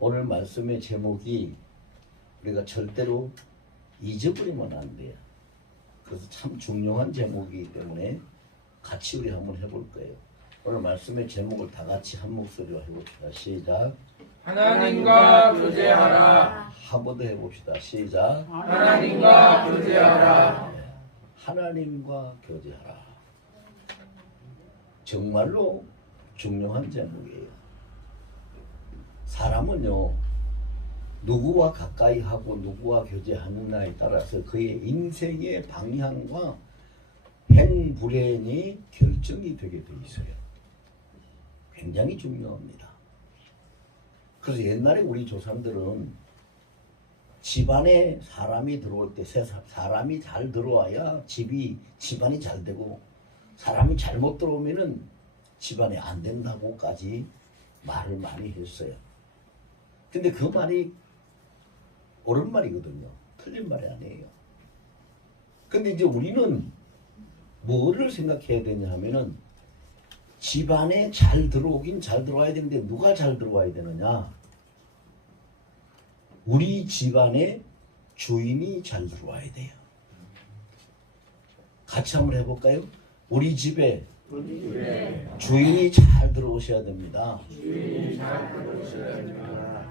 오늘 말씀의 제목이 우리가 절대로 잊어버리면 안 돼요. 그래서 참 중요한 제목이기 때문에 같이 우리 한번 해볼 거예요. 오늘 말씀의 제목을 다 같이 한 목소리로 해봅시다. 시작. 하나님과 교제하라. 한 번 더 해봅시다. 시작. 하나님과 교제하라. 네. 하나님과 교제하라. 정말로 중요한 제목이에요. 사람은요, 누구와 가까이 하고 누구와 교제하느냐에 따라서 그의 인생의 방향과 행불행이 결정이 되게 돼 있어요. 굉장히 중요합니다. 그래서 옛날에 우리 조상들은 집안에 사람이 들어올 때 사람이 잘 들어와야 집안이 잘 되고, 사람이 잘못 들어오면은 집안이 안 된다고까지 말을 많이 했어요. 근데 그 말이 옳은 말이거든요. 틀린 말이 아니에요. 근데 이제 우리는 뭐를 생각해야 되냐 하면은 집안에 잘 들어오긴 잘 들어와야 되는데 누가 잘 들어와야 되느냐? 우리 집안에 주인이 잘 들어와야 돼요. 같이 한번 해볼까요? 우리 집에 주인이 잘 들어오셔야 됩니다.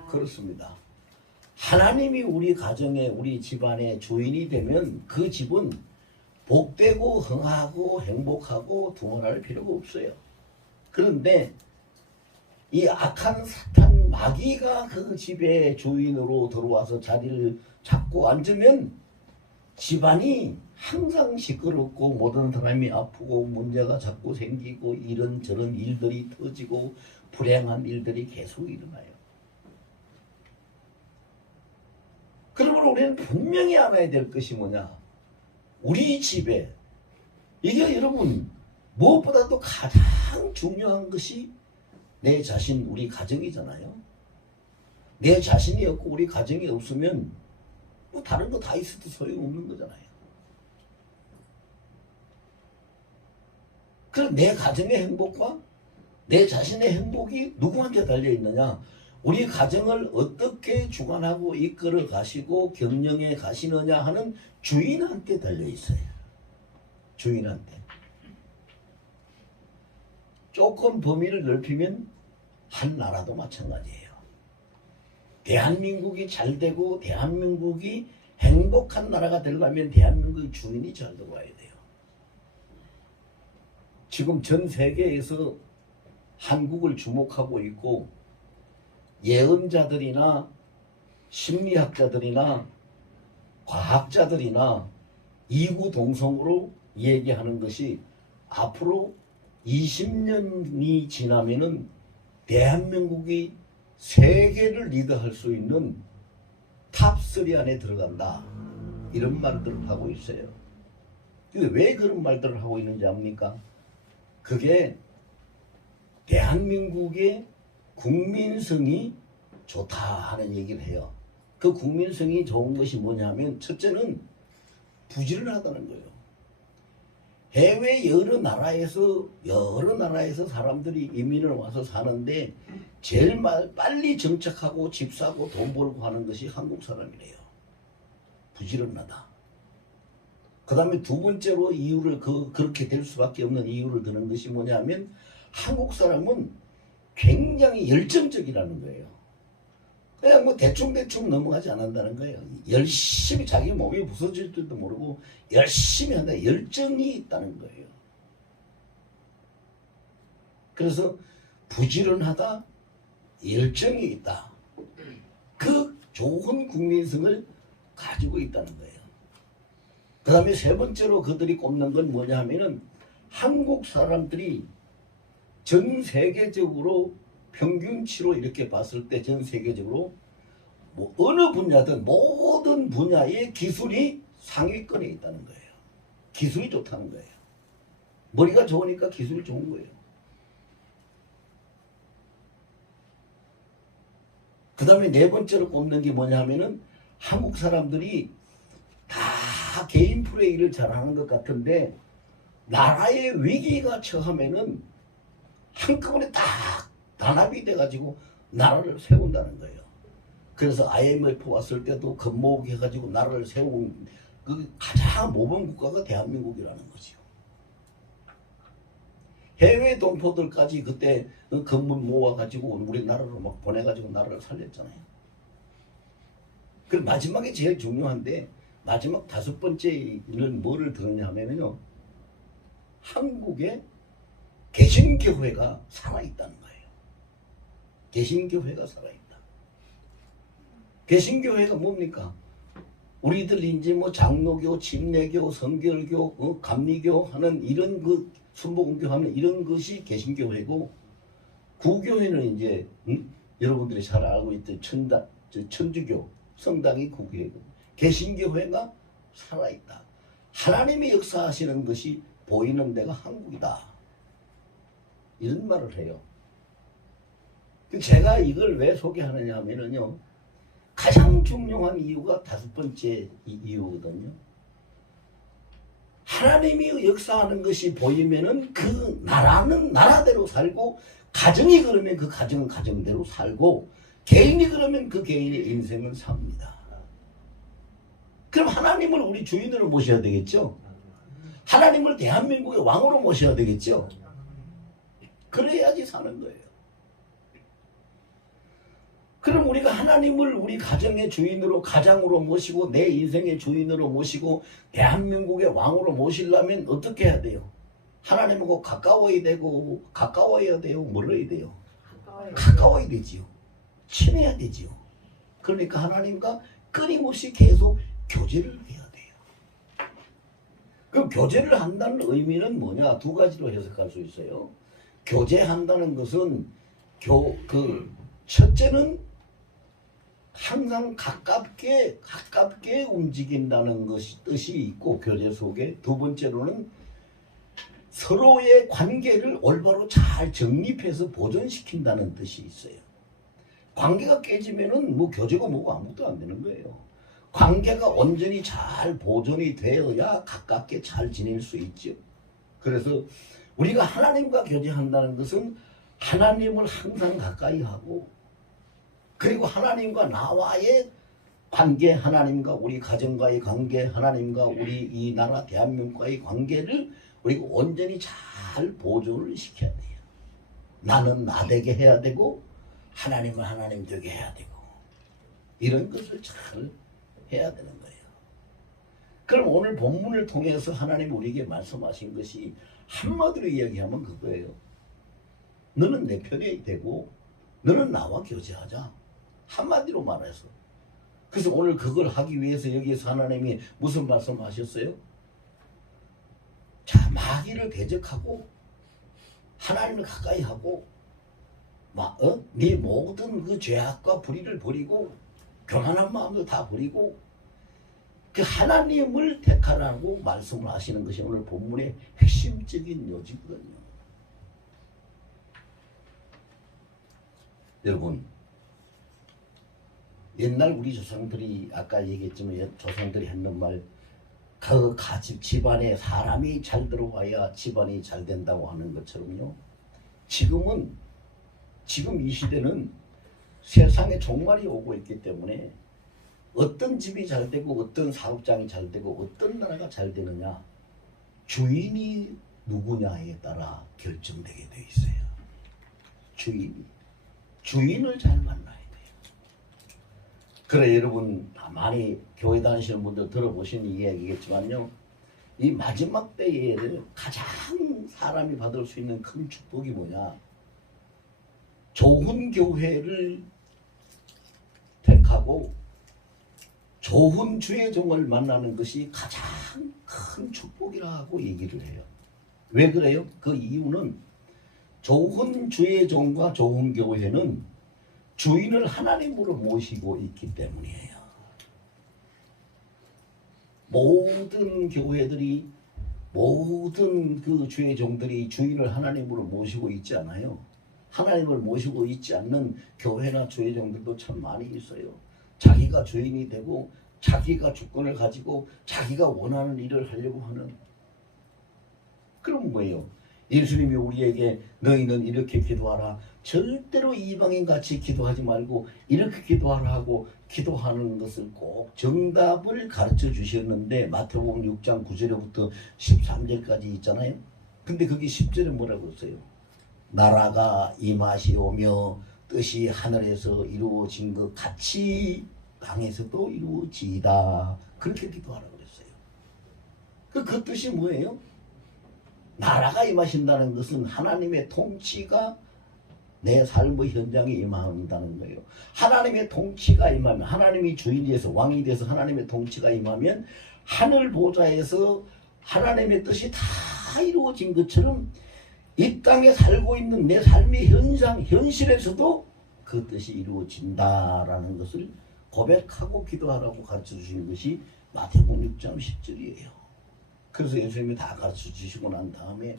그렇습니다. 하나님이 우리 가정에, 우리 집안의 주인이 되면 그 집은 복되고 흥하고 행복하고 두말할 필요가 없어요. 그런데 이 악한 사탄 마귀가 그 집의 주인으로 들어와서 자리를 잡고 앉으면 집안이 항상 시끄럽고 모든 사람이 아프고 문제가 자꾸 생기고 이런저런 일들이 터지고 불행한 일들이 계속 일어나요. 그러므로 우리는 분명히 알아야 될 것이 뭐냐? 우리 집에, 이게 여러분 무엇보다도 가장 중요한 것이 내 자신, 우리 가정이잖아요. 내 자신이 없고 우리 가정이 없으면 뭐 다른 거 다 있어도 소용없는 거잖아요. 그래서 내 가정의 행복과 내 자신의 행복이 누구한테 달려있느냐? 우리 가정을 어떻게 주관하고 이끌어 가시고 경영해 가시느냐 하는 주인한테 달려있어요. 주인한테. 조금 범위를 넓히면 한 나라도 마찬가지예요. 대한민국이 잘 되고 대한민국이 행복한 나라가 되려면 대한민국의 주인이 잘 들어와야 돼요. 지금 전 세계에서 한국을 주목하고 있고 예언자들이나 심리학자들이나 과학자들이나 이구동성으로 얘기하는 것이 앞으로 20년이 지나면은 대한민국이 세계를 리드할 수 있는 탑3 안에 들어간다. 이런 말들을 하고 있어요. 근데 왜 그런 말들을 하고 있는지 압니까? 그게 대한민국의 국민성이 좋다 하는 얘기를 해요. 그 국민성이 좋은 것이 뭐냐면 첫째는 부지런하다는 거예요. 해외 여러 나라에서 사람들이 이민을 와서 사는데 제일 빨리 정착하고 집 사고 돈 벌고 하는 것이 한국 사람이래요. 부지런하다. 그 다음에 두 번째로 이유를 그렇게 될 수밖에 없는 이유를 드는 것이 뭐냐면 한국 사람은 굉장히 열정적이라는 거예요. 그냥 뭐 대충 넘어가지 않는다는 거예요. 열심히 자기 몸이 부서질 줄도 모르고 열심히 한다. 열정이 있다는 거예요. 그래서 부지런하다, 열정이 있다. 그 좋은 국민성을 가지고 있다는 거예요. 그 다음에 세 번째로 그들이 꼽는 건 뭐냐 하면은 한국 사람들이 전 세계적으로 평균치로 이렇게 봤을 때 전 세계적으로 뭐 어느 분야든 모든 분야의 기술이 상위권에 있다는 거예요. 기술이 좋다는 거예요. 머리가 좋으니까 기술이 좋은 거예요. 그 다음에 네 번째로 꼽는 게 뭐냐 하면은 한국 사람들이 다 개인 플레이를 잘하는 것 같은데 나라의 위기가 처하면은 한꺼번에 딱 단합이 돼가지고 나라를 세운다는 거예요. 그래서 IMF 왔을 때도 겁먹해가지고 나라를 세운 그 가장 모범 국가가 대한민국이라는 거죠. 해외 동포들까지 그때 건물 모아가지고 우리나라로 막 보내가지고 나라를 살렸잖아요. 그리고 마지막에 제일 중요한데 마지막 5번째는 뭐를 들었냐 하면요. 한국에 개신교회가 살아있다는 거예요. 개신교회가 살아있다. 개신교회가 뭡니까? 우리들 이제 뭐 장로교, 침례교, 성결교, 감리교 하는 이런 그 순복음교 하는 이런 것이 개신교회고 구교회는 이제 여러분들이 잘 알고 있던 천주교 성당이 구교회고 개신교회가 살아있다. 하나님이 역사하시는 것이 보이는 데가 한국이다. 이런 말을 해요. 제가 이걸 왜 소개하느냐 하면요. 가장 중요한 이유가 5번째 이유거든요. 하나님이 역사하는 것이 보이면은 그 나라는 나라대로 살고 가정이 그러면 그 가정은 가정대로 살고 개인이 그러면 그 개인의 인생을 삽니다. 그럼 하나님을 우리 주인으로 모셔야 되겠죠. 하나님을 대한민국의 왕으로 모셔야 되겠죠. 그래야지 사는 거예요. 그럼 우리가 하나님을 우리 가정의 주인으로 가장으로 모시고 내 인생의 주인으로 모시고 대한민국의 왕으로 모시려면 어떻게 해야 돼요? 하나님하고 가까워야 되고 가까워야 돼요? 멀어야 돼요? 가까워야 되지요. 친해야 되지요. 그러니까 하나님과 끊임없이 계속 교제를 해야 돼요. 그럼 교제를 한다는 의미는 뭐냐? 2가지로 해석할 수 있어요. 교제한다는 것은 첫째는 항상 가깝게 움직인다는 뜻이 있고 교제 속에 2번째로는 서로의 관계를 올바로 잘 정립해서 보존시킨다는 뜻이 있어요. 관계가 깨지면은 뭐 교제가 뭐고 아무것도 안 되는 거예요. 관계가 온전히 잘 보존이 되어야 가깝게 잘 지낼 수 있죠. 그래서 우리가 하나님과 교제한다는 것은 하나님을 항상 가까이 하고 그리고 하나님과 나와의 관계, 하나님과 우리 가정과의 관계, 하나님과 우리 이 나라 대한민국과의 관계를 우리가 온전히 잘 보존을 시켜야 돼요. 나는 나 되게 해야 되고 하나님은 하나님 되게 해야 되고 이런 것을 잘 해야 되는 거예요. 그럼 오늘 본문을 통해서 하나님 우리에게 말씀하신 것이 한마디로 이야기하면 그거예요. 너는 내 편이 되고 너는 나와 교제하자. 한마디로 말해서. 그래서 오늘 그걸 하기 위해서 여기에서 하나님이 무슨 말씀하셨어요? 자, 마귀를 대적하고 하나님을 가까이 하고 네 모든 그 죄악과 불의를 버리고 교만한 마음도 다 버리고 그 하나님을 택하라고 말씀을 하시는 것이 오늘 본문의 핵심적인 요지거든요. 여러분, 옛날 우리 조상들이 아까 얘기했지만 조상들이 했는 말 그 집안에 사람이 잘 들어와야 집안이 잘 된다고 하는 것처럼요. 지금 이 시대는 세상에 종말이 오고 있기 때문에 어떤 집이 잘 되고 어떤 사업장이 잘 되고 어떤 나라가 잘 되느냐 주인이 누구냐에 따라 결정되게 돼 있어요. 주인을 잘 만나야 돼요. 그래 여러분 많이 교회 다니시는 분들 들어보신 이야기겠지만요. 이 마지막 때에 가장 사람이 받을 수 있는 큰 축복이 뭐냐. 좋은 교회를 택하고 좋은 주의 종을 만나는 것이 가장 큰 축복이라고 얘기를 해요. 왜 그래요? 그 이유는 좋은 주의 종과 좋은 교회는 주인을 하나님으로 모시고 있기 때문이에요. 모든 교회들이 모든 그 주의 종들이 주인을 하나님으로 모시고 있지 않아요. 하나님을 모시고 있지 않는 교회나 주의 종들도 참 많이 있어요. 자기가 주인이 되고 자기가 주권을 가지고 자기가 원하는 일을 하려고 하는. 그럼 뭐예요? 예수님이 우리에게 너희는 이렇게 기도하라. 절대로 이방인 같이 기도하지 말고 이렇게 기도하라 하고 기도하는 것을 꼭 정답을 가르쳐 주셨는데 마태복음 6장 9절부터 13절까지 있잖아요. 근데 거기 10절에 뭐라고 했어요? 나라가 임하시오며 뜻이 하늘에서 이루어진 것 같이 땅에서도 이루어지이다. 그렇게 기도하라고 그랬어요. 그 뜻이 뭐예요? 나라가 임하신다는 것은 하나님의 통치가 내 삶의 현장에 임한다는 거예요. 하나님의 통치가 임하면, 하나님이 주인이 돼서 왕이 돼서 하나님의 통치가 임하면 하늘 보좌에서 하나님의 뜻이 다 이루어진 것처럼 이 땅에 살고 있는 내 삶의 현실에서도 그 뜻이 이루어진다라는 것을 고백하고 기도하라고 가르쳐 주시는 것이 마태복음 6장 10절이에요. 그래서 예수님이 다 가르쳐 주시고 난 다음에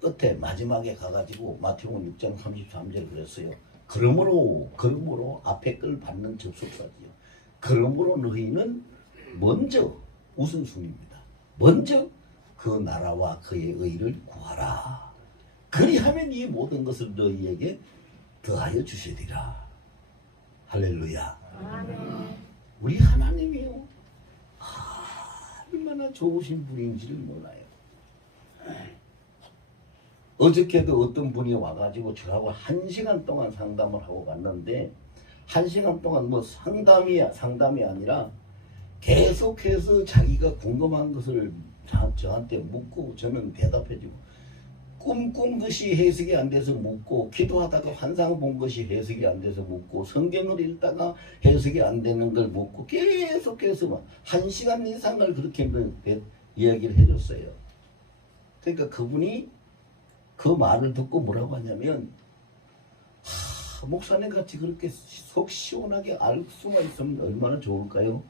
끝에 마지막에 가가지고 마태복음 6장 33절 그랬어요. 그러므로 앞에 걸 받는 접속사지요. 그러므로 너희는 먼저 우선순위입니다. 먼저 그 나라와 그의 의를 구하라. 그리하면 이 모든 것을 너희에게 더하여 주시리라. 할렐루야. 아멘. 우리 하나님이요, 얼마나 좋으신 분인지를 몰라요. 어저께도 어떤 분이 와가지고 저하고 1시간 동안 상담을 하고 갔는데 1시간 동안 뭐 상담이 아니라 계속해서 자기가 궁금한 것을 저한테 묻고 저는 대답해주고, 꿈꾼 것이 해석이 안 돼서 묻고, 기도하다가 환상 본 것이 해석이 안 돼서 묻고, 성경을 읽다가 해석이 안 되는 걸 묻고, 계속해서 1시간 이상을 그렇게 이야기를 해줬어요. 그러니까 그분이 그 말을 듣고 뭐라고 하냐면, 목사님 같이 그렇게 속 시원하게 알 수만 있으면 얼마나 좋을까요?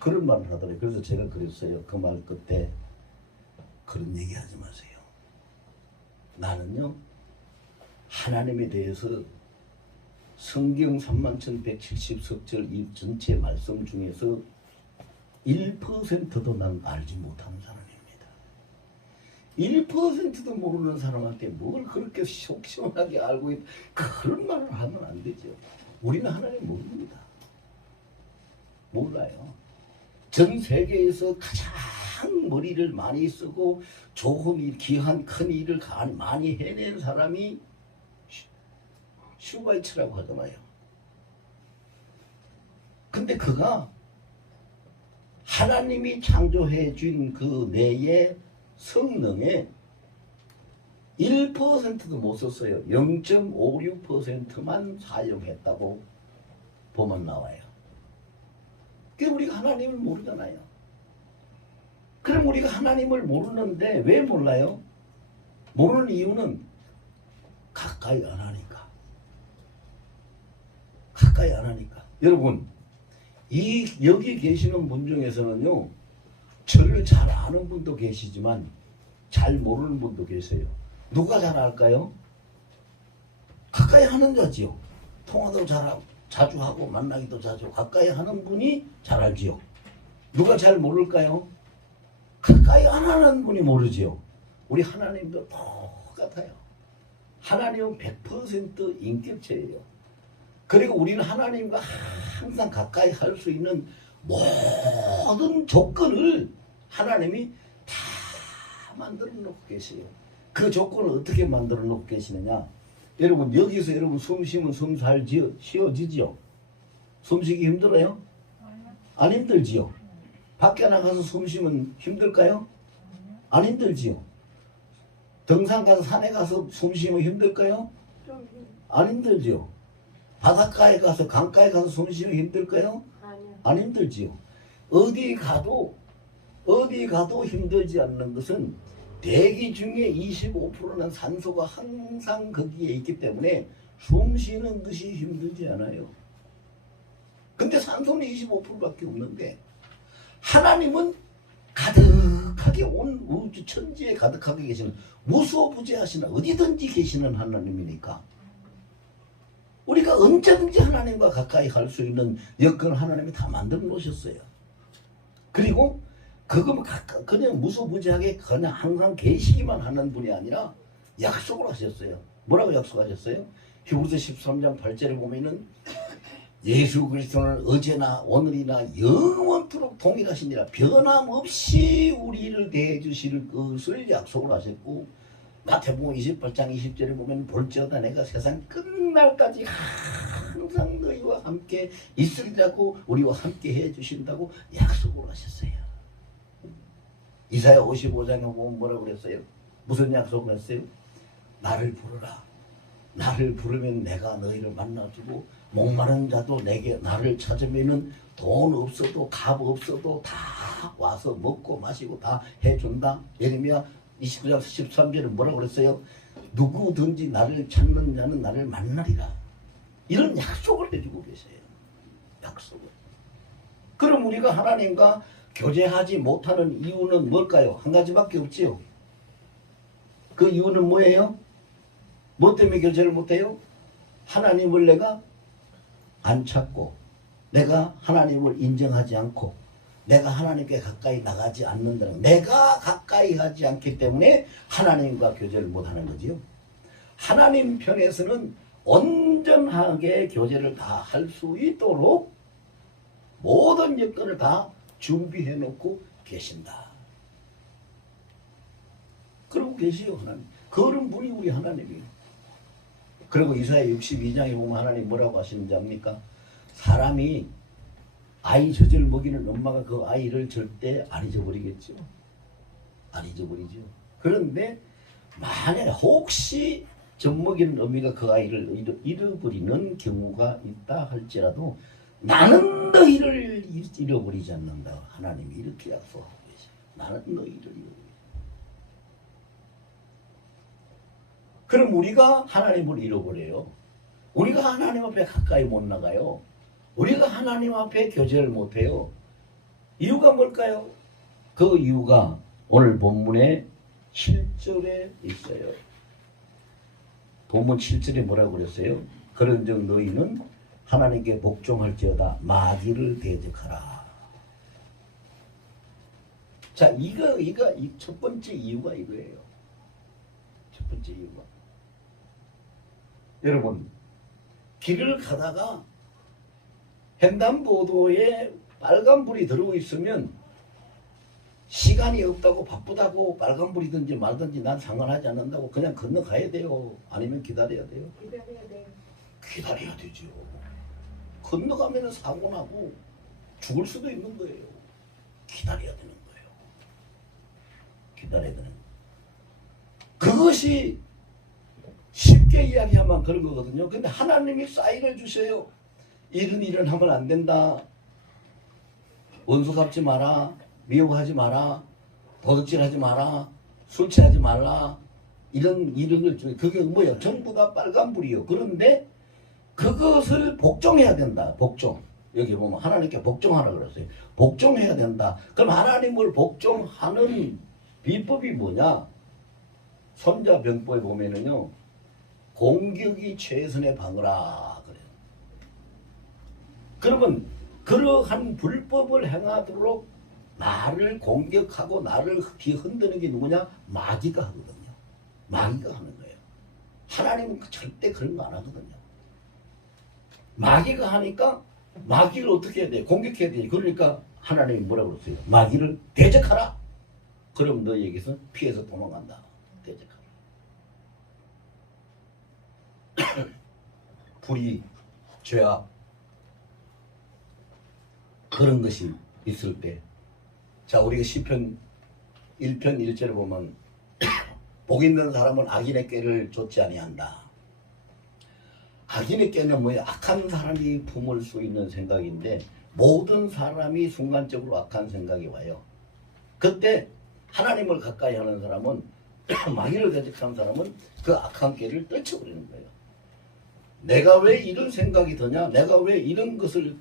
그런 말을 하더라고요. 그래서 제가 그랬어요. 그 말 끝에 그런 얘기 하지 마세요. 나는요, 하나님에 대해서 성경 31,170석절 이 전체 말씀 중에서 1%도 난 알지 못하는 사람입니다. 1%도 모르는 사람한테 뭘 그렇게 속 시원하게 알고 그런 말을 하면 안 되죠. 우리는 하나님 모릅니다. 몰라요. 전 세계에서 가장 머리를 많이 쓰고 좋은 일, 귀한 큰 일을 많이 해낸 사람이 슈바이처라고 하잖아요. 근데 그가 하나님이 창조해 준 그 내의 성능에 1%도 못 썼어요. 0.56%만 사용했다고 보면 나와요. 그게 우리가 하나님을 모르잖아요. 그럼 우리가 하나님을 모르는데 왜 몰라요? 모르는 이유는 가까이 안 하니까. 가까이 안 하니까. 여러분, 여기 계시는 분 중에서는요, 저를 잘 아는 분도 계시지만 잘 모르는 분도 계세요. 누가 잘 알까요? 가까이 하는 자지요. 통화도 자주 하고 만나기도 자주 가까이 하는 분이 잘 알지요. 누가 잘 모를까요? 가까이 안 하는 분이 모르지요. 우리 하나님도 똑같아요. 하나님은 100% 인격체예요. 그리고 우리는 하나님과 항상 가까이 할 수 있는 모든 조건을 하나님이 다 만들어 놓고 계세요. 그 조건을 어떻게 만들어 놓고 계시느냐? 여러분, 여기서 여러분 숨 쉬면 숨 잘 쉬어지지요? 숨 쉬기 힘들어요? 안 힘들지요? 밖에 나가서 숨 쉬면 힘들까요? 안 힘들지요? 등산 가서 산에 가서 숨 쉬면 힘들까요? 안 힘들지요? 바닷가에 가서 강가에 가서 숨 쉬면 힘들까요? 안 힘들지요? 어디 가도 힘들지 않는 것은 대기 중에 25%는 산소가 항상 거기에 있기 때문에 숨 쉬는 것이 힘들지 않아요. 근데 산소는 25%밖에 없는데 하나님은 가득하게 온 우주 천지에 가득하게 계시는 무소부재하시는 어디든지 계시는 하나님이니까 우리가 언제든지 하나님과 가까이 갈 수 있는 여건을 하나님이 다 만들어 놓으셨어요. 그리고 그거 그냥 무소부재하게 그냥 항상 계시기만 하는 분이 아니라 약속을 하셨어요. 뭐라고 약속하셨어요? 히브리서 13장 8절에 보면은 예수 그리스도는 어제나 오늘이나 영원토록 동일하시니라 변함없이 우리를 대해 주실 것을 약속을 하셨고, 마태복음 28장 20절에 보면 볼지어다 내가 세상 끝날까지 항상 너희와 함께 있으리라고 우리와 함께 해 주신다고 약속을 하셨어요. 이사야 55장에 보면 뭐라고 그랬어요? 무슨 약속을 했어요? 나를 부르라. 나를 부르면 내가 너희를 만나주고 목마른 자도 내게 나를 찾으면은 돈 없어도 값 없어도 다 와서 먹고 마시고 다 해준다. 예레미야 29장 13절에 뭐라고 그랬어요? 누구든지 나를 찾는 자는 나를 만나리라. 이런 약속을 해주고 계세요. 약속을. 그럼 우리가 하나님과 교제하지 못하는 이유는 뭘까요? 한 가지밖에 없지요. 그 이유는 뭐예요? 뭐 때문에 교제를 못해요? 하나님을 내가 안 찾고, 내가 하나님을 인정하지 않고, 내가 하나님께 가까이 나가지 않는다는, 내가 가까이 하지 않기 때문에 하나님과 교제를 못하는 거지요. 하나님 편에서는 온전하게 교제를 다 할 수 있도록 모든 여건을 다 준비해 놓고 계신다. 그러고 계시요 하나님. 그런 분이 우리 하나님이에요. 그리고 이사야 62장에 보면 하나님 뭐라고 하시는지 압니까? 사람이 아이 젖을 먹이는 엄마가 그 아이를 절대 안 잊어버리겠죠. 안 잊어버리죠. 그런데 만약에 혹시 젖 먹이는 어미가 그 아이를 잃어버리는 경우가 있다 할지라도 나는 너희를 잃어버리지 않는다. 하나님이 이렇게 약속하고 계셔요. 나는 너희를 잃어버리지. 그럼 우리가 하나님을 잃어버려요. 우리가 하나님 앞에 가까이 못 나가요. 우리가 하나님 앞에 교제를 못해요. 이유가 뭘까요? 그 이유가 오늘 본문의 7절에 있어요. 본문 7절에 뭐라고 그랬어요? 그런즉 너희는 하나님께 복종할지어다 마귀를 대적하라. 자, 이 첫 번째 이유가 이거예요. 첫 번째 이유가. 여러분, 길을 가다가 횡단보도에 빨간불이 들어오고 있으면 시간이 없다고 바쁘다고 빨간불이든지 말든지 난 상관하지 않는다고 그냥 건너가야 돼요. 아니면 기다려야 돼요. 기다려야 되죠. 건너가면 사고 나고 죽을 수도 있는 거예요. 기다려야 되는 거예요. 기다려야 되는 거예요. 그것이 쉽게 이야기하면 그런 거거든요. 근데 하나님이 사인을 주셔요. 이런 일은 하면 안 된다. 원수 갚지 마라. 미워하지 마라. 도둑질하지 마라. 술 취하지 말라. 이런 걸 그게 뭐예요? 전부 다 빨간불이요. 그런데 그것을 복종해야 된다. 복종. 여기 보면 하나님께 복종하라 그랬어요. 복종해야 된다. 그럼 하나님을 복종하는 비법이 뭐냐? 손자병법에 보면은요, 공격이 최선의 방어라 그래요. 그러면 그러한 불법을 행하도록 나를 공격하고 나를 뒤흔드는 게 누구냐? 마귀가 하거든요. 마귀가 하는 거예요. 하나님은 절대 그런 거 안 하거든요. 마귀가 하니까 마귀를 어떻게 해야 돼? 공격해야 돼. 그러니까 하나님이 뭐라고 그랬어요? 마귀를 대적하라. 그럼 너희에게서 피해서 도망간다. 대적하라. 불의, 죄악 그런 것이 있을 때, 자, 우리가 시편 1편 1절에 보면 복 있는 사람은 악인의 꾀를 좇지 아니한다. 악인의 꾀는 뭐예요? 악한 사람이 품을 수 있는 생각인데 모든 사람이 순간적으로 악한 생각이 와요. 그때 하나님을 가까이 하는 사람은 마귀를 대적하는 사람은 그 악한 꾀를 떨쳐버리는 거예요. 내가 왜 이런 생각이 드냐? 내가 왜 이런 것을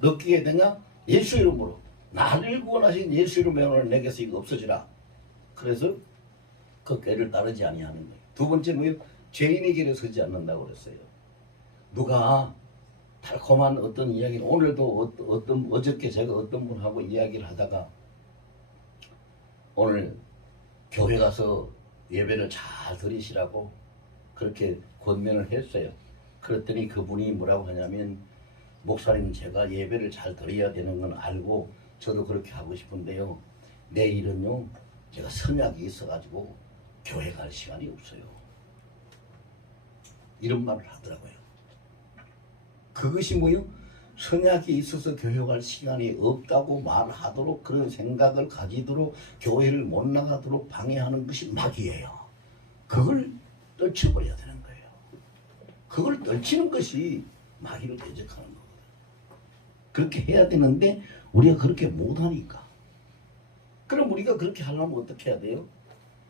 느끼게 되냐? 예수 이름으로 나를 구원하신 예수 이름으로 내게서 이거 없어지라. 그래서 그 꾀를 따르지 아니하는 거예요. 두 번째 뭐예요? 죄인의 길에 서지 않는다고 그랬어요. 누가 달콤한 어떤 이야기를, 오늘도 어저께 제가 어떤 분하고 이야기를 하다가 오늘 교회 가서 예배를 잘 드리시라고 그렇게 권면을 했어요. 그랬더니 그분이 뭐라고 하냐면, 목사님 제가 예배를 잘 드려야 되는 건 알고 저도 그렇게 하고 싶은데요, 내일은요 제가 선약이 있어가지고 교회 갈 시간이 없어요. 이런 말을 하더라고요. 그것이 뭐요? 선약이 있어서 교회 갈 시간이 없다고 말하도록, 그런 생각을 가지도록 교회를 못 나가도록 방해하는 것이 마귀예요. 그걸 떨쳐버려야 되는 거예요. 그걸 떨치는 것이 마귀를 대적하는 거거든요. 그렇게 해야 되는데 우리가 그렇게 못하니까. 그럼 우리가 그렇게 하려면 어떻게 해야 돼요?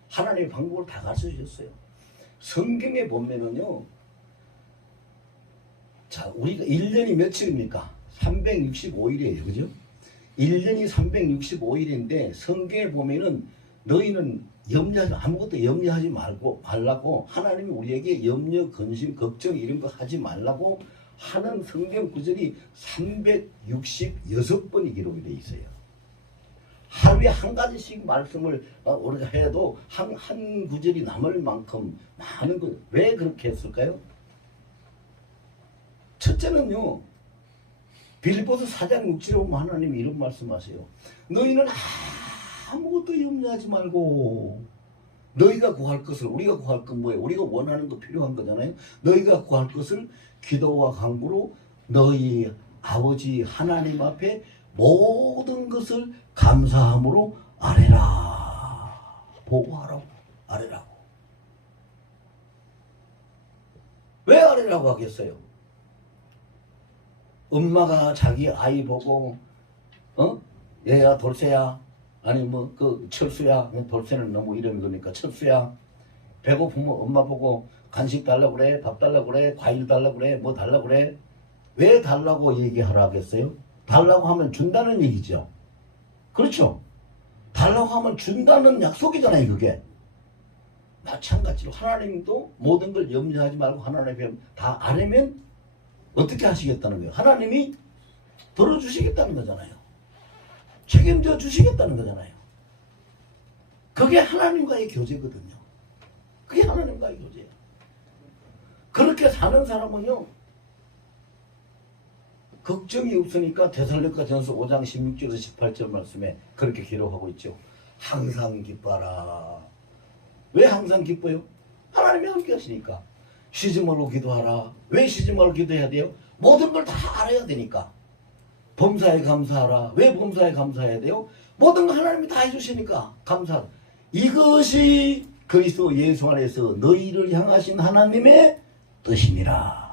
하나님의 방법을 다 가르쳐 주셨어요. 성경에 보면은요, 자, 우리가 1년이 며칠입니까? 365일이에요. 그죠? 1년이 365일인데 성경에 보면은 너희는 아무것도 염려하지 말라고 하나님이 우리에게 염려, 근심, 걱정 이런 거 하지 말라고 하는 성경 구절이 366번이 기록이 되어 있어요. 하루에 한 가지씩 말씀을 우리가 해도 한 구절이 남을 만큼 많은 거. 왜 그렇게 했을까요? 첫째는요, 빌립보서 4장 6절에 보면 하나님이 이런 말씀하세요. 너희는 아무것도 염려하지 말고, 너희가 구할 것을, 우리가 구할 건 뭐예요? 우리가 원하는 거 필요한 거잖아요. 너희가 구할 것을 기도와 간구로 너희 아버지 하나님 앞에 모든 것을 감사함으로 아뢰라. 보고하라고, 아뢰라고. 왜 아뢰라고 하겠어요? 엄마가 자기 아이 보고, 얘야 돌쇠야, 아니 뭐 그 철수야, 돌쇠는 너무 이름이 그러니까 철수야, 배고프면 엄마 보고 간식 달라고 그래, 밥 달라고 그래, 과일 달라고 그래, 뭐 달라고 그래. 왜 달라고 얘기하라 하겠어요? 달라고 하면 준다는 얘기죠. 그렇죠? 달라고 하면 준다는 약속이잖아요, 그게. 마찬가지로 하나님도 모든 걸 염려하지 말고 하나님 앞에 다 아뢰면 어떻게 하시겠다는 거예요? 하나님이 들어주시겠다는 거잖아요. 책임져 주시겠다는 거잖아요. 그게 하나님과의 교제거든요. 그게 하나님과의 교제예요. 그렇게 사는 사람은요, 걱정이 없으니까 데살로니가전서 5장 16절에서 18절 말씀에 그렇게 기록하고 있죠. 항상 기뻐라. 왜 항상 기뻐요? 하나님이 함께 하시니까. 쉬지 말고 기도하라. 왜 쉬지 말고 기도해야 돼요? 모든 걸 다 알아야 되니까. 범사에 감사하라. 왜 범사에 감사해야 돼요? 모든 걸 하나님이 다 해주시니까 감사하라. 이것이 그리스도 예수 안에서 너희를 향하신 하나님의 뜻이니라.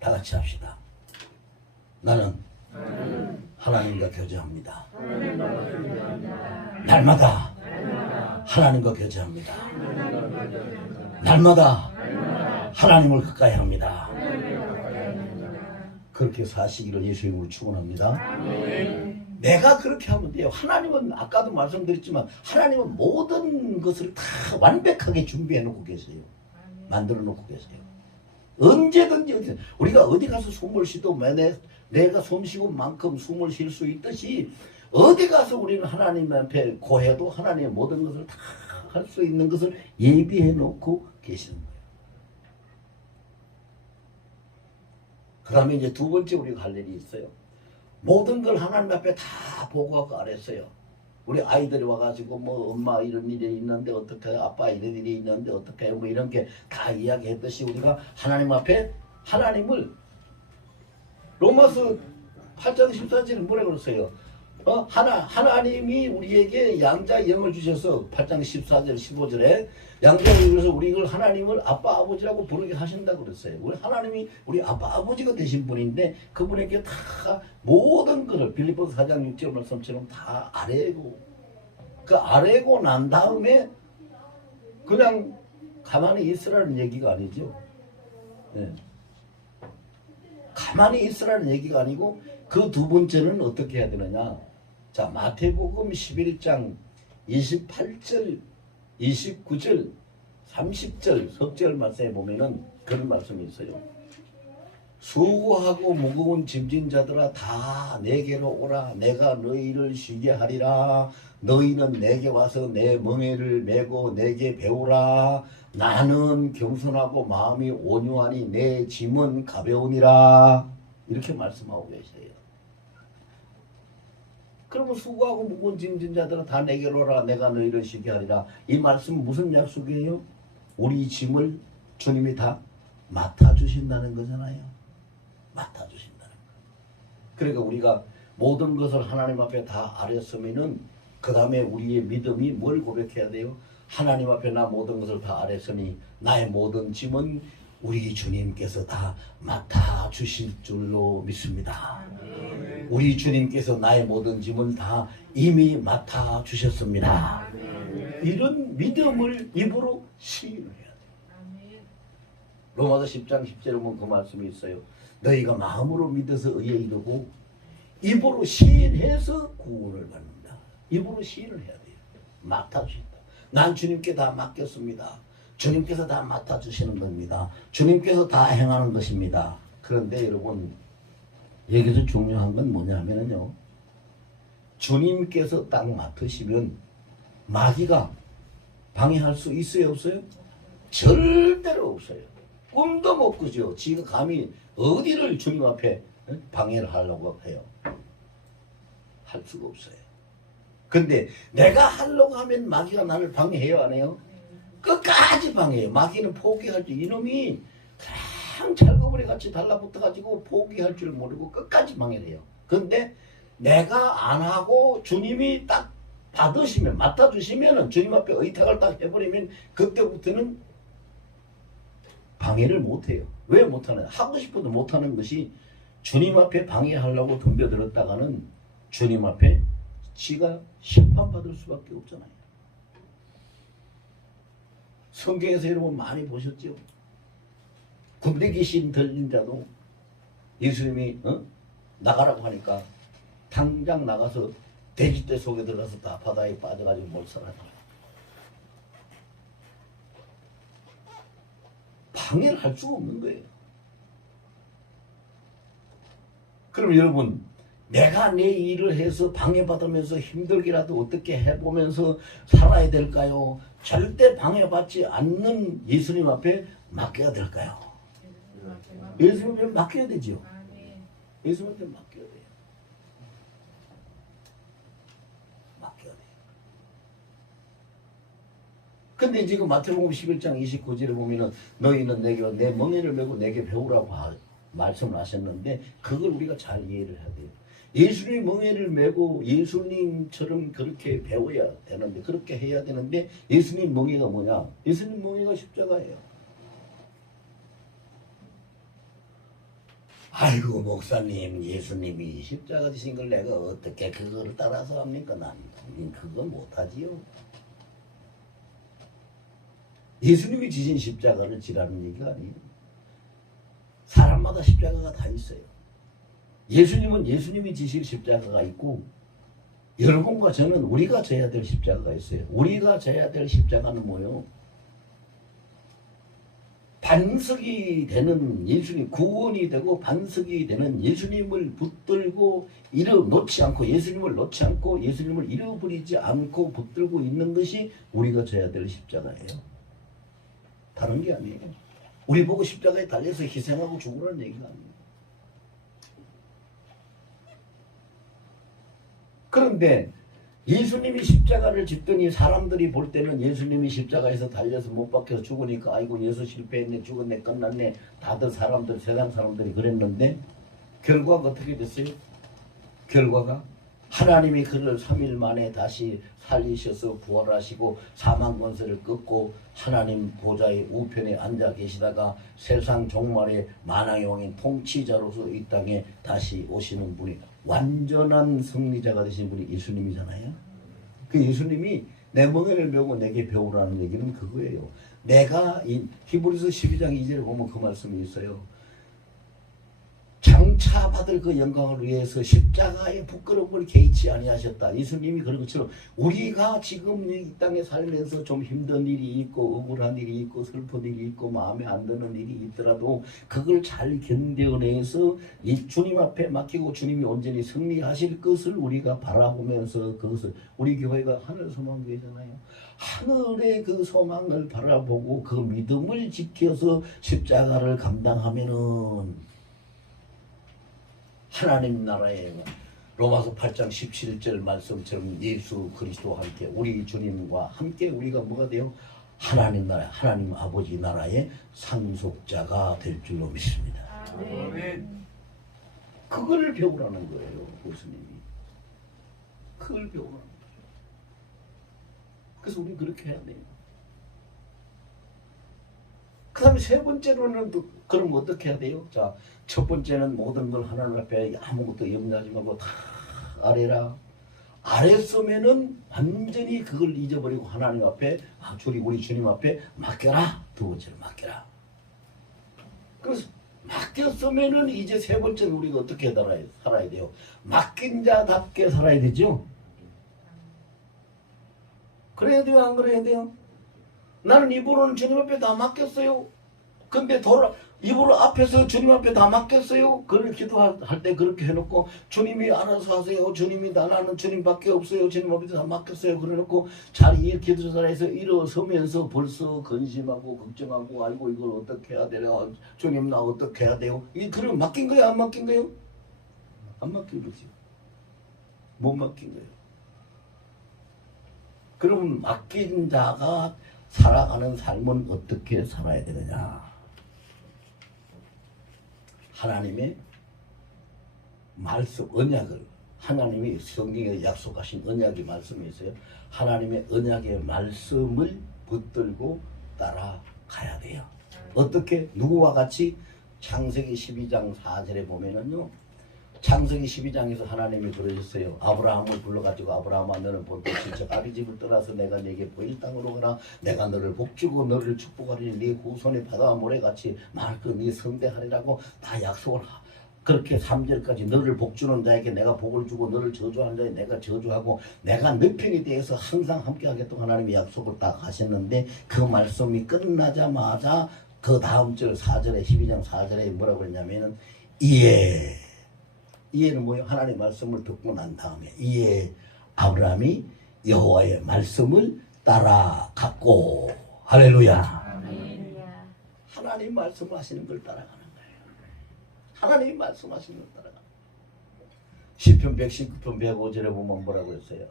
다 같이 합시다. 나는 하나님과 교제합니다. 날마다 하나님과 교제합니다. 날마다 하나님을 가까이 합니다. 그렇게 사시기를 예수 이름으로 축원합니다. 내가 그렇게 하면 돼요. 하나님은 아까도 말씀드렸지만 하나님은 모든 것을 다 완벽하게 준비해 놓고 계세요. 만들어 놓고 계세요. 언제든지 우리가 어디 가서 숨을 쉬도 내가 숨 쉬고 만큼 숨을 쉴 수 있듯이 어디 가서 우리는 하나님 앞에 고해도 하나님의 모든 것을 다 할 수 있는 것을 예비해 놓고 계시는 거예요. 그 다음에 이제 두 번째 우리가 할 일이 있어요. 모든 걸 하나님 앞에 다 보고하고 알았어요. 우리 아이들이 와가지고 뭐 엄마 이런 일이 있는데 어떻게 해요? 아빠 이런 일이 있는데 어떻게 해요? 뭐 이런 게 다 이야기했듯이 우리가 하나님 앞에 하나님을 로마서 8장 14절에 뭐라 그랬어요? 하나님이 우리에게 양자 영을 주셔서 8장 14절 15절에 양자 영을 우리 이걸 하나님을 아빠 아버지라고 부르게 하신다고 그랬어요. 우리 하나님이 우리 아빠 아버지가 되신 분인데 그분에게 다 모든 것을 빌립보서 4장 6절 말씀처럼 다 아뢰고 그 아뢰고 난 다음에 그냥 가만히 있으라는 얘기가 아니죠. 네. 가만히 있으라는 얘기가 아니고 그 두 번째는 어떻게 해야 되느냐. 자, 마태복음 11장 28절, 29절, 30절 석절 말씀에 보면은 그런 말씀이 있어요. 수고하고 무거운 짐진 자들아 다 내게로 오라. 내가 너희를 쉬게 하리라. 너희는 내게 와서 내 멍에를 메고 내게 배우라. 나는 겸손하고 마음이 온유하니 내 짐은 가벼우니라. 이렇게 말씀하고 계세요. 그러면 수고하고 무거운 짐진 자들아 다 내게로 오라. 내가 너희를 쉬게 하리라. 이 말씀은 무슨 약속이에요? 우리 짐을 주님이 다 맡아주신다는 거잖아요. 맡아주신다는 거. 그러니까 우리가 모든 것을 하나님 앞에 다 아뢰었으면은 그 다음에 우리의 믿음이 뭘 고백해야 돼요? 하나님 앞에 나 모든 것을 다 아뢰었으니 나의 모든 짐은 우리 주님께서 다 맡아주실 줄로 믿습니다. 우리 주님께서 나의 모든 짐을 다 이미 맡아주셨습니다. 이런 믿음을 입으로 시인해야 돼요. 로마서 10장 10절에 보면 그 말씀이 있어요. 너희가 마음으로 믿어서 의에 이르고 입으로 시인해서 구원을 받는다. 입으로 시인을 해야 돼요. 맡아주신다. 난 주님께 다 맡겼습니다. 주님께서 다 맡아주시는 겁니다. 주님께서 다 행하는 것입니다. 그런데 여러분 여기서 중요한 건 뭐냐면요. 주님께서 딱 맡으시면 마귀가 방해할 수 있어요, 없어요? 절대로 없어요. 꿈도 못 꾸죠. 지가 감히 어디를 주님 앞에 방해를 하려고 해요. 할 수가 없어요. 근데 내가 하려고 하면 마귀가 나를 방해해요, 안 해요? 끝까지 방해해요. 마귀는 포기할 줄, 이놈이 그냥 찰거머리 같이 달라붙어가지고 포기할 줄 모르고 끝까지 방해를 해요. 근데 내가 안 하고 주님이 딱 받으시면, 맡아주시면 주님 앞에 의탁을 딱 해버리면 그때부터는 방해를 못해요. 왜 못하냐? 하고 싶어도 못하는 것이 주님 앞에 방해하려고 덤벼들었다가는 주님 앞에 지가 심판받을 수밖에 없잖아요. 성경에서 여러분 많이 보셨죠? 군대 귀신 들린 자도 예수님이 나가라고 하니까 당장 나가서 돼지떼 속에 들어가서 다 바다에 빠져가지고 몰살하잖아요. 방해를 할 수가 없는 거예요. 그럼 여러분 내가 내 일을 해서 방해받으면서 힘들게라도 어떻게 해보면서 살아야 될까요? 절대 방해받지 않는 예수님 앞에 맡겨야 될까요? 예수님 앞에 맡겨야 되죠. 예수님 앞에 맡겨야 돼요. 맡겨야 돼요. 근데 지금 마태복음 11장 29절에 보면은 너희는 내게 내 멍에를 메고 내게 배우라고 말씀을 하셨는데 그걸 우리가 잘 이해를 해야 돼요. 예수님 멍에를 메고 예수님처럼 그렇게 배워야 되는데 그렇게 해야 되는데 예수님 멍에가 뭐냐? 예수님 멍에가 십자가예요. 아이고 목사님 예수님이 십자가 지신 걸 내가 어떻게 그거를 따라서 합니까? 난 그거 못하지요. 예수님이 지신 십자가를 지라는 얘기가 아니에요. 사람마다 십자가가 다 있어요. 예수님은 예수님이 지실 십자가가 있고 여러분과 저는 우리가 져야 될 십자가가 있어요. 우리가 져야 될 십자가는 뭐예요? 반석이 되는 예수님, 구원이 되고 반석이 되는 예수님을 붙들고 놓지 않고 예수님을 놓지 않고 예수님을 잃어버리지 않고 붙들고 있는 것이 우리가 져야 될 십자가예요. 다른 게 아니에요. 우리 보고 십자가에 달려서 희생하고 죽으라는 얘기가 아니에요. 그런데 예수님이 십자가를 짓더니 사람들이 볼 때는 예수님이 십자가에서 달려서 못 박혀서 죽으니까 아이고 예수 실패했네 죽었네 끝났네 다들 사람들 세상 사람들이 그랬는데 결과가 어떻게 됐어요? 결과가 하나님이 그를 3일 만에 다시 살리셔서 부활하시고 사망 권세를 끊고 하나님 보좌의 우편에 앉아 계시다가 세상 종말의 만왕의 왕인 통치자로서 이 땅에 다시 오시는 분이 완전한 승리자가 되신 분이 예수님이잖아요. 그 예수님이 내 멍에를 메고 내게 배우라는 얘기는 그거예요. 내가 이 히브리서 12장 2절에 보면 그 말씀이 있어요. 장차 받을 그 영광을 위해서 십자가의 부끄러움을 개의치 아니하셨다. 예수님이 그런 것처럼 우리가 지금 이 땅에 살면서 좀 힘든 일이 있고 억울한 일이 있고 슬픈 일이 있고 마음에 안 드는 일이 있더라도 그걸 잘 견뎌내서 이 주님 앞에 맡기고 주님이 온전히 승리하실 것을 우리가 바라보면서 그것을 우리 교회가 하늘 소망교회잖아요. 하늘의 그 소망을 바라보고 그 믿음을 지켜서 십자가를 감당하면은 하나님 나라에 로마서 8장 17절 말씀처럼 예수 그리스도와 함께 우리 주님과 함께 우리가 뭐가 돼요? 하나님 나라, 하나님 아버지 나라의 상속자가 될 줄로 믿습니다. 아멘. 그걸 배우라는 거예요, 교수님이. 그걸 배우라는 거예요. 그래서 우리 그렇게 해야 돼요. 그 다음에 세 번째로는 또 그럼 어떻게 해야 돼요? 자, 첫 번째는 모든 걸 하나님 앞에 아무것도 염려하지 말고 다 아뢰라. 아뢰으면은 완전히 그걸 잊어버리고 하나님 앞에 우리 주님 앞에 맡겨라. 두 번째로 맡겨라. 그래서 맡겼으면은 이제 세 번째는 우리가 어떻게 살아야 돼요? 맡긴 자답게 살아야 되죠. 그래야 돼요, 안 그래야 돼요? 나는 입으로는 주님 앞에 다 맡겼어요. 근데 입으로 앞에서 주님 앞에 다 맡겼어요. 그걸 기도할 때 그렇게 해놓고 주님이 알아서 하세요. 주님이 나는 주님밖에 없어요. 주님 앞에 다 맡겼어요. 그래놓고 잘 기도자리에서 일어서면서 벌써 근심하고 걱정하고 아이고 이걸 어떻게 해야 되나 주님 나 어떻게 해야 돼요? 그럼 맡긴 거예요? 안 맡긴 거예요? 안 맡긴 거죠. 못 맡긴 거예요. 그럼 맡긴 자가 살아가는 삶은 어떻게 살아야 되느냐? 하나님의 말씀, 언약을 하나님이 성경에 약속하신 언약의 말씀이 있어요. 하나님의 언약의 말씀을 붙들고 따라가야 돼요. 어떻게? 누구와 같이? 창세기 12장 4절에 보면은요. 창세기 12장에서 하나님이 그러셨어요. 아브라함을 불러가지고 아브라함아 너는 본토 친척 아비 집을 떠나서 내가 네게 보일 땅으로 가라. 내가 너를 복주고 너를 축복하리니 네 후손이 바다와 모래같이 많고 네 성대하리라고 다 약속을 그렇게 3절까지 너를 복주는 자에게 내가 복을 주고 너를 저주하는 자에게 내가 저주하고 내가 너 편이 대해서 항상 함께 하겠다고 하나님이 약속을 딱 하셨는데 그 말씀이 끝나자마자 그 다음 절 4절에 12장 4절에 뭐라고 했냐면은 이에는 뭐예요? 하나님의 말씀을 듣고 난 다음에 이에 아브라함이 여호와의 말씀을 따라갔고 할렐루야. 하나님 말씀하시는 걸 따라가는 거예요. 하나님이 말씀하시는 걸 따라가는 거예요. 시편 119편 105절에 보면 뭐라고 했어요?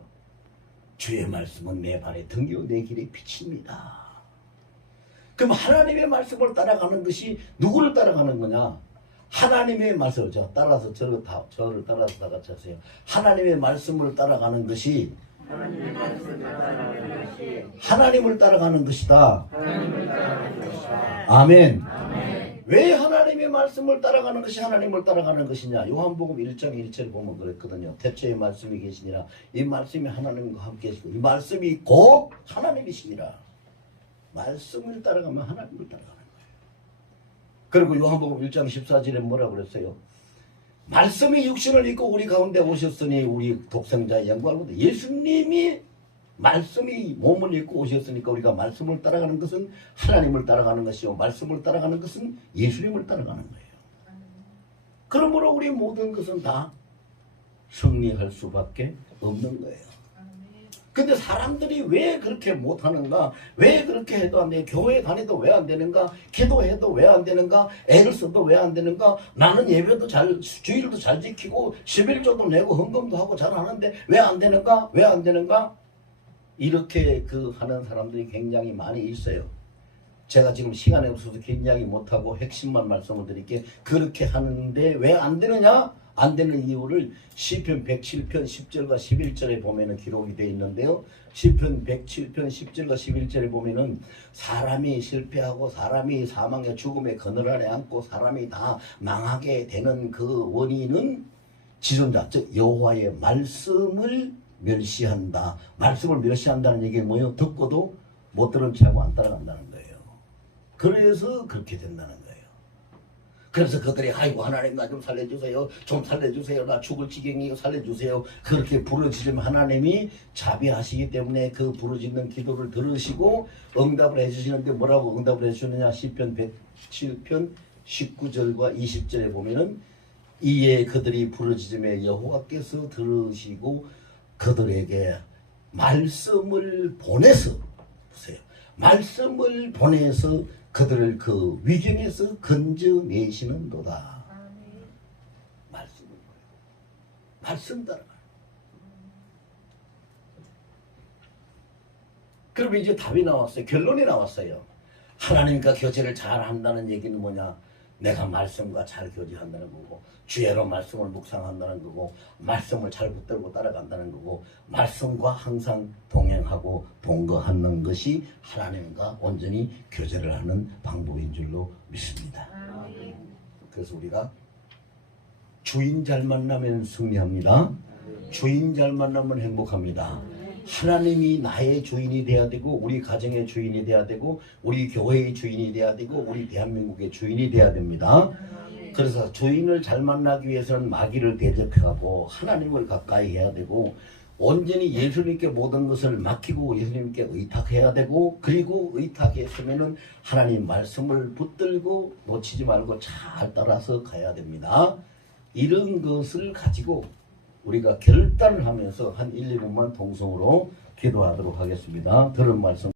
주의 말씀은 내 발에 등이요 내 길에 빛입니다. 그럼 하나님의 말씀을 따라가는 것이 누구를 따라가는 거냐? 하나님의 말씀을 따라서 저를 따라서 다 같이 하세요. 하나님의 말씀을 따라가는 것이 하나님을 따라가는 것이다. 아멘. 왜 하나님의 말씀을 따라가는 것이 하나님을 따라가는 것이냐? 요한복음 1장 1절에 보면 그랬거든요. 태초에 말씀이 계시니라. 이 말씀이 하나님과 함께 계시고 이 말씀이 곧 하나님이시니라. 말씀을 따라가면 하나님을 따라가는 거예요. 그리고 요한복음 1장 14절에 뭐라고 그랬어요? 말씀이 육신을 입고 우리 가운데 오셨으니 우리 독생자의 영광을 보다 예수님이 말씀이 몸을 입고 오셨으니까 우리가 말씀을 따라가는 것은 하나님을 따라가는 것이요 말씀을 따라가는 것은 예수님을 따라가는 거예요. 그러므로 우리 모든 것은 다 승리할 수밖에 없는 거예요. 근데 사람들이 왜 그렇게 못하는가? 왜 그렇게 해도 안 돼? 교회 다니도 왜 안 되는가? 기도해도 왜 안 되는가? 애를 써도 왜 안 되는가? 나는 예배도 주일도 잘 지키고 11조도 내고 헌금도 하고 잘 하는데 왜 안 되는가? 왜 안 되는가? 이렇게 하는 사람들이 굉장히 많이 있어요. 제가 지금 시간이 없어서 굉장히 못하고 핵심만 말씀을 드릴게요. 그렇게 하는데 왜 안 되느냐? 안 되는 이유를 시편 107편 10절과 11절에 보면은 기록이 되어 있는데요. 시편 107편 10절과 11절에 보면은 사람이 실패하고 사람이 사망의 죽음의 그늘 아래 앉고 사람이 다 망하게 되는 그 원인은 지존자 즉 여호와의 말씀을 멸시한다. 말씀을 멸시한다는 얘기는 뭐예요? 듣고도 못 들은 채 하고 안 따라간다는 거예요. 그래서 그렇게 된다는 거예요. 그래서 그들이 아이고 하나님 나 좀 살려주세요. 좀 살려주세요. 나 죽을 지경이요 살려주세요. 그렇게 부르짖으면 하나님이 자비하시기 때문에 그 부르짖는 기도를 들으시고 응답을 해주시는데 뭐라고 응답을 해주느냐. 시편 107편 19절과 20절에 보면은 이에 그들이 부르짖음에 여호와께서 들으시고 그들에게 말씀을 보내서 보세요. 말씀을 보내서 그들을 그 위경에서 건져내시는도다. 말씀을 보내요. 말씀 따라. 그럼 이제 답이 나왔어요. 결론이 나왔어요. 하나님과 교제를 잘 한다는 얘기는 뭐냐? 내가 말씀과 잘 교제한다는 거고, 주야로 말씀을 묵상한다는 거고, 말씀을 잘 붙들고 따라간다는 거고, 말씀과 항상 동행하고 동거하는 것이 하나님과 온전히 교제를 하는 방법인 줄로 믿습니다. 그래서 우리가 주인 잘 만나면 승리합니다. 주인 잘 만나면 행복합니다. 하나님이 나의 주인이 돼야 되고, 우리 가정의 주인이 돼야 되고, 우리 교회의 주인이 돼야 되고, 우리 대한민국의 주인이 돼야 됩니다. 그래서 주인을 잘 만나기 위해서는 마귀를 대적하고 하나님을 가까이 해야 되고, 온전히 예수님께 모든 것을 맡기고 예수님께 의탁해야 되고, 그리고 의탁했으면은 하나님 말씀을 붙들고 놓치지 말고 잘 따라서 가야 됩니다. 이런 것을 가지고 우리가 결단을 하면서 한 1, 2분만 통성으로 기도하도록 하겠습니다. 들은 말씀